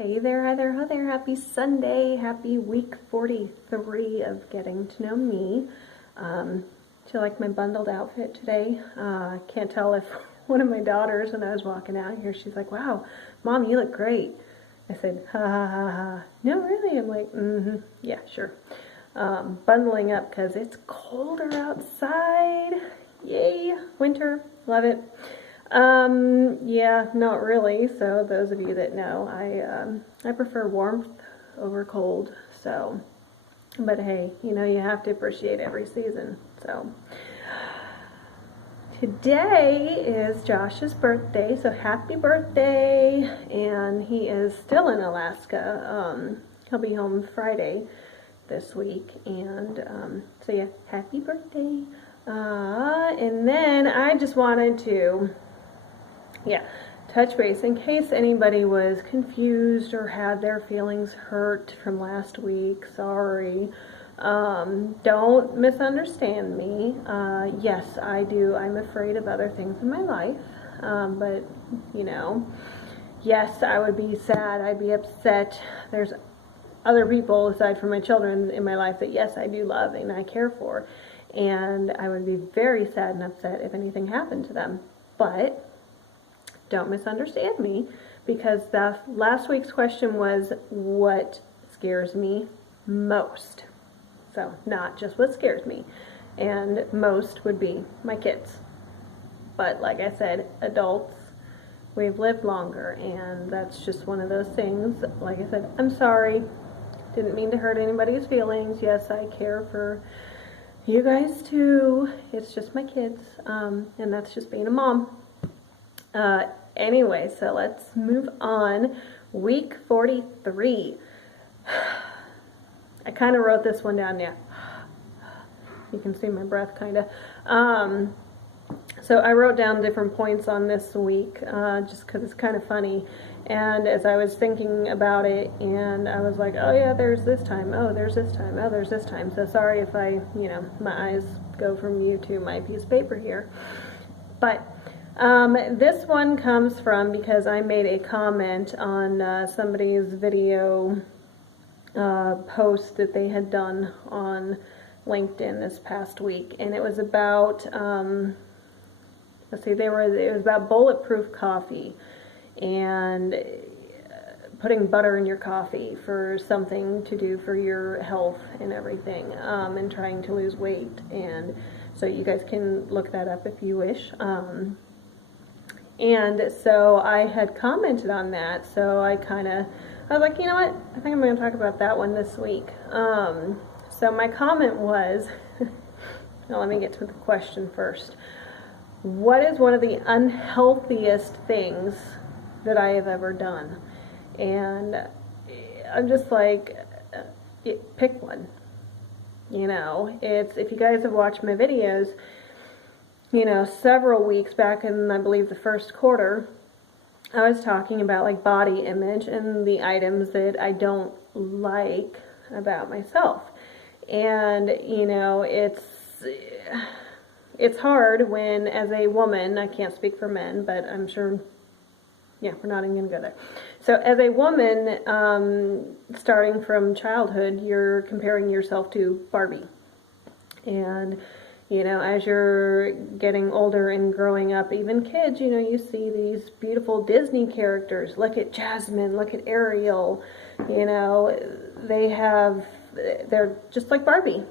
Hey there, hi there, hi there. Happy Sunday. Happy week 43 of getting to know me. Do you like my bundled outfit today? I can't tell if one of my daughters, when I was walking out here, she's like, wow, Mom, you look great. I said, ha ha ha ha. No, really? I'm like, yeah, sure. Bundling up because it's colder outside. Yay, winter, love it. Yeah, not really. So those of you that know, I prefer warmth over cold. So, but hey, you know, you have to appreciate every season. So, today is Josh's birthday, so happy birthday. And he is still in Alaska. He'll be home Friday this week. And, so yeah, happy birthday. And then I just wanted to touch base in case anybody was confused or had their feelings hurt from last week. Sorry. Don't misunderstand me. Yes, I do. I'm afraid of other things in my life. But, you know, yes, I would be sad. I'd be upset. There's other people aside from my children in my life that, yes, I do love and I care for. And I would be very sad and upset if anything happened to them. But don't misunderstand me, because the last week's question was what scares me most. So not just what scares me, and most would be my kids. But like I said, adults, we've lived longer, and that's just one of those things. Like I said, I'm sorry, didn't mean to hurt anybody's feelings. Yes, I care for you guys too. It's just my kids, and that's just being a mom. Anyway, so let's move on. Week 43. I kind of wrote this one down there. You can see my breath kind of. So I wrote down different points on this week, just because it's kind of funny. And as I was thinking about it, and I was like, oh yeah, there's this time. Oh, there's this time. Oh, there's this time. So sorry if I, you know, my eyes go from you to my piece of paper here. But this one comes from because I made a comment on somebody's video post that they had done on LinkedIn this past week, and it was about let's see, it was about bulletproof coffee and putting butter in your coffee for something to do for your health and everything, and trying to lose weight. And so you guys can look that up if you wish. And so I had commented on that, so I was like, you know what, I think I'm going to talk about that one this week. So my comment was, now let me get to the question first. What is one of the unhealthiest things that I have ever done? And I'm just like, pick one. You know, it's, if you guys have watched my videos, you know, several weeks back in, I believe, the first quarter, I was talking about like body image and the items that I don't like about myself. And, you know, it's hard when, as a woman, I can't speak for men, but I'm sure, yeah, we're not even going to go there. So as a woman, starting from childhood, you're comparing yourself to Barbie. And you know, as you're getting older and growing up, even kids, you know, you see these beautiful Disney characters. Look at Jasmine, look at Ariel, you know, they're just like Barbie.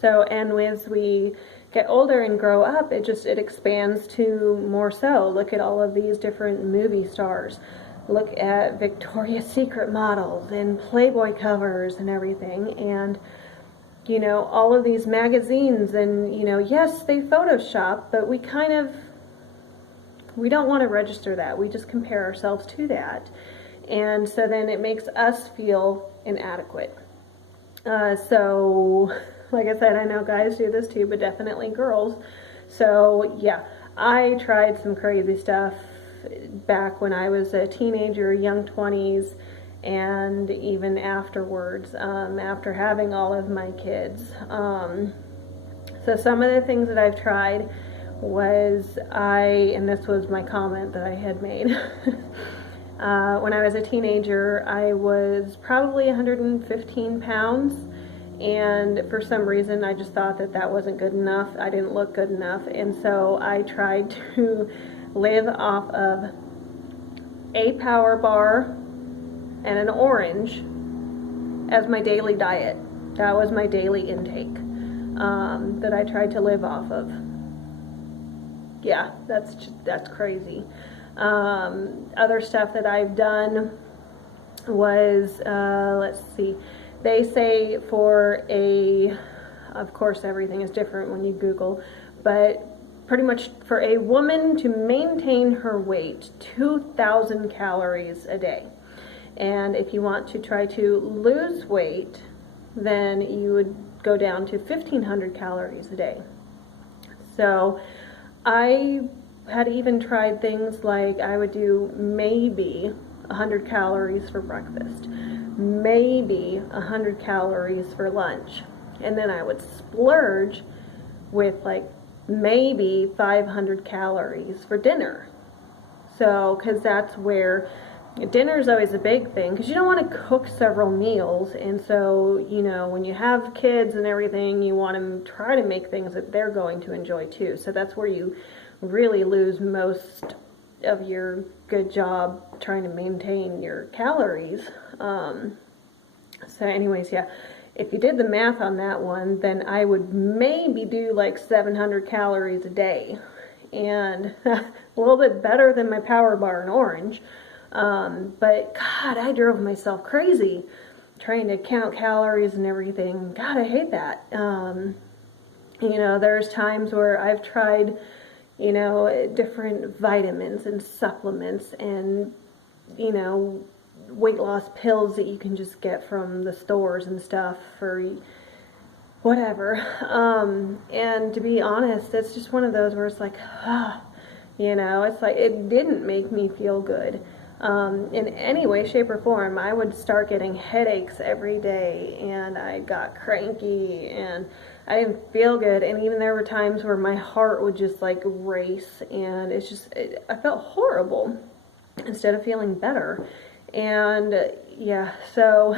So, and as we get older and grow up, it expands to more so. Look at all of these different movie stars. Look at Victoria's Secret models and Playboy covers and everything. And you know, all of these magazines, and, you know, yes, they Photoshop, but we don't want to register that. We just compare ourselves to that. And so then it makes us feel inadequate. So, like I said, I know guys do this too, but definitely girls. So, yeah, I tried some crazy stuff back when I was a teenager, young 20s, and even afterwards, after having all of my kids. So some of the things that I've tried was and this was my comment that I had made, When I was a teenager, I was probably 115 pounds, and for some reason I just thought that that wasn't good enough. I didn't look good enough, and so I tried to live off of a power bar and an orange as my daily diet. That was my daily intake that I tried to live off of. Yeah, that's crazy. Other stuff that I've done was, let's see, they say for a, of course everything is different when you Google, but pretty much for a woman to maintain her weight, 2,000 calories a day. And if you want to try to lose weight, then you would go down to 1,500 calories a day. So I had even tried things like I would do maybe 100 calories for breakfast, maybe 100 calories for lunch, and then I would splurge with like maybe 500 calories for dinner. So, because that's where dinner is always a big thing, because you don't want to cook several meals, and so, you know, when you have kids and everything, you want to try to make things that they're going to enjoy too. So that's where you really lose most of your good job trying to maintain your calories. So anyways, yeah, if you did the math on that one, then I would maybe do like 700 calories a day, and a little bit better than my power bar and orange. But God, I drove myself crazy trying to count calories and everything. God, I hate that. You know, there's times where I've tried, you know, different vitamins and supplements and, you know, weight loss pills that you can just get from the stores and stuff for whatever. And to be honest, it's just one of those where it's like, you know, it's like it didn't make me feel good. In any way, shape, or form. I would start getting headaches every day, and I got cranky, and I didn't feel good, and even there were times where my heart would just like race, and it's just, I felt horrible instead of feeling better. And yeah, so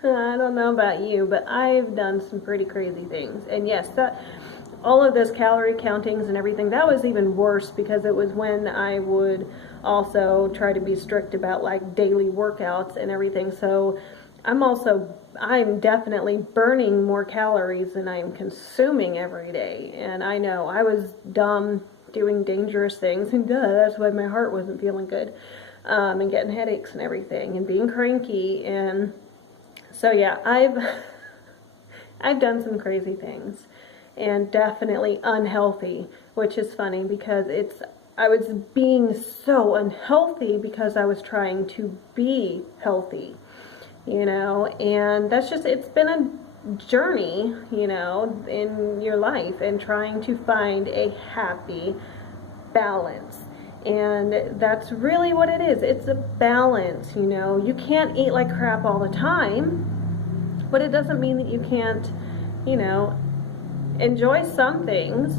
I don't know about you, but I've done some pretty crazy things. And yes, that all of those calorie countings and everything, that was even worse, because it was when I would also try to be strict about like daily workouts and everything. So I'm definitely burning more calories than I'm consuming every day. And I know I was dumb doing dangerous things, and that's why my heart wasn't feeling good, and getting headaches and everything and being cranky. And so yeah, I've done some crazy things, and definitely unhealthy, which is funny because I was being so unhealthy because I was trying to be healthy, you know, and that's just, it's been a journey, you know, in your life, and trying to find a happy balance. And that's really what it is. It's a balance, you know. You can't eat like crap all the time, but it doesn't mean that you can't, you know, enjoy some things.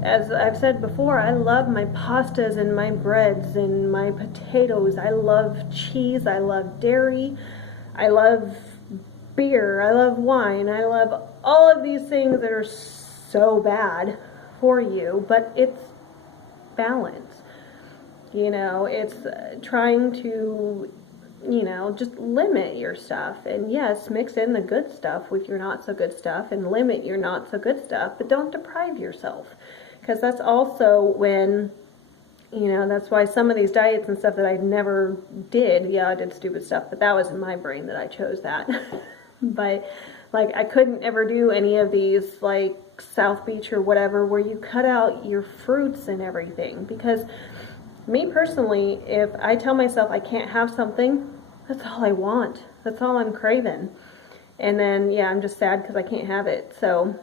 As I've said before, I love my pastas and my breads and my potatoes. I love cheese. I love dairy. I love beer. I love wine. I love all of these things that are so bad for you, but it's balance. You know, it's trying to, you know, just limit your stuff. And yes, mix in the good stuff with your not so good stuff, and limit your not so good stuff, but don't deprive yourself. Because that's also when, you know, that's why some of these diets and stuff that I never did, yeah, I did stupid stuff, but that was in my brain that I chose that. But, like, I couldn't ever do any of these, like, South Beach or whatever, where you cut out your fruits and everything. Because me personally, if I tell myself I can't have something, that's all I want. That's all I'm craving. And then, yeah, I'm just sad because I can't have it. So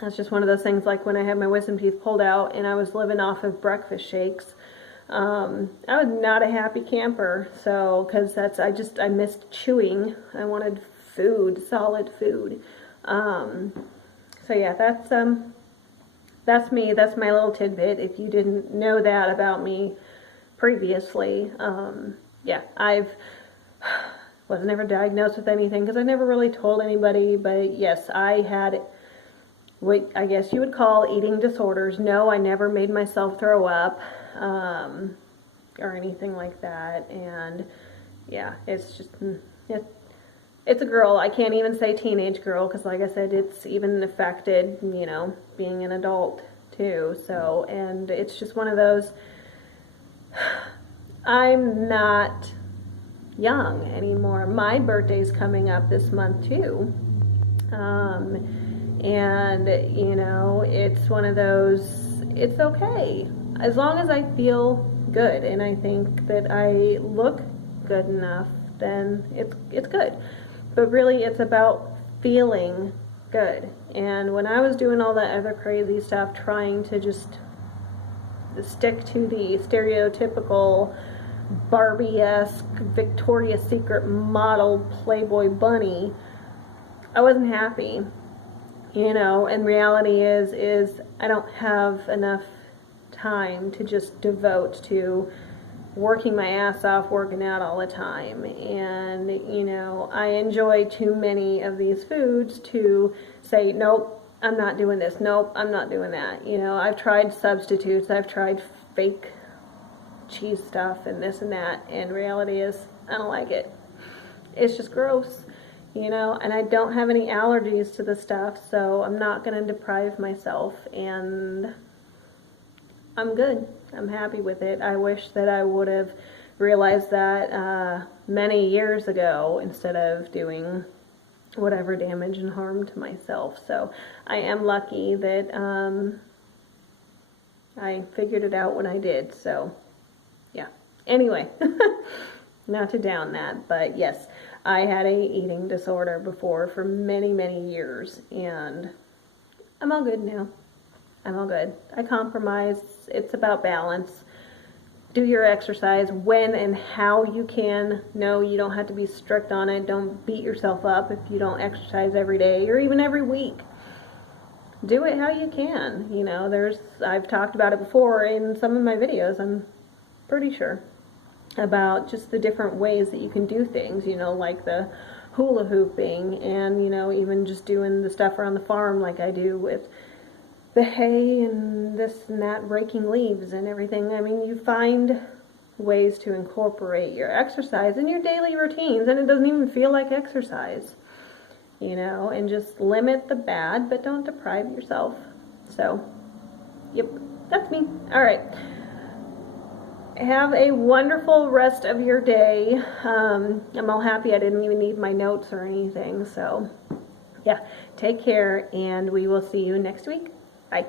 that's just one of those things, like when I had my wisdom teeth pulled out and I was living off of breakfast shakes. I was not a happy camper, so, because I missed chewing. I wanted food, solid food. So yeah, that's me. That's my little tidbit. If you didn't know that about me previously, yeah, wasn't ever diagnosed with anything because I never really told anybody, but yes, I had what I guess you would call eating disorders. No, I never made myself throw up or anything like that, and yeah, it's just, it's a girl. I can't even say teenage girl because, like I said, it's even affected, you know, being an adult too. So, and it's just one of those, I'm not young anymore. My birthday's coming up this month too. And, you know, it's one of those, it's okay. As long as I feel good and I think that I look good enough, then it's good. But really, it's about feeling good. And when I was doing all that other crazy stuff, trying to just stick to the stereotypical Barbie-esque Victoria's Secret model Playboy bunny, I wasn't happy. You know, and reality is I don't have enough time to just devote to working my ass off, working out all the time. And, you know, I enjoy too many of these foods to say, nope, I'm not doing this. Nope, I'm not doing that. You know, I've tried substitutes. I've tried fake cheese stuff and this and that. And reality is, I don't like it. It's just gross. You know, and I don't have any allergies to the stuff, so I'm not going to deprive myself, and I'm good. I'm happy with it. I wish that I would have realized that many years ago instead of doing whatever damage and harm to myself. So I am lucky that I figured it out when I did. So yeah. Anyway, not to down that, but yes, I had a eating disorder before for many, many years, and I'm all good now. I'm all good. I compromise. It's about balance. Do your exercise when and how you can. No, you don't have to be strict on it. Don't beat yourself up if you don't exercise every day or even every week. Do it how you can. You know, I've talked about it before in some of my videos, I'm pretty sure, about just the different ways that you can do things, you know, like the hula hooping and, you know, even just doing the stuff around the farm like I do with the hay and this and that, raking leaves and everything. I mean, you find ways to incorporate your exercise in your daily routines, and it doesn't even feel like exercise, you know, and just limit the bad, but don't deprive yourself. So, yep, that's me. All right. Have a wonderful rest of your day. I'm all happy I didn't even need my notes or anything. So, yeah, take care, and we will see you next week. Bye.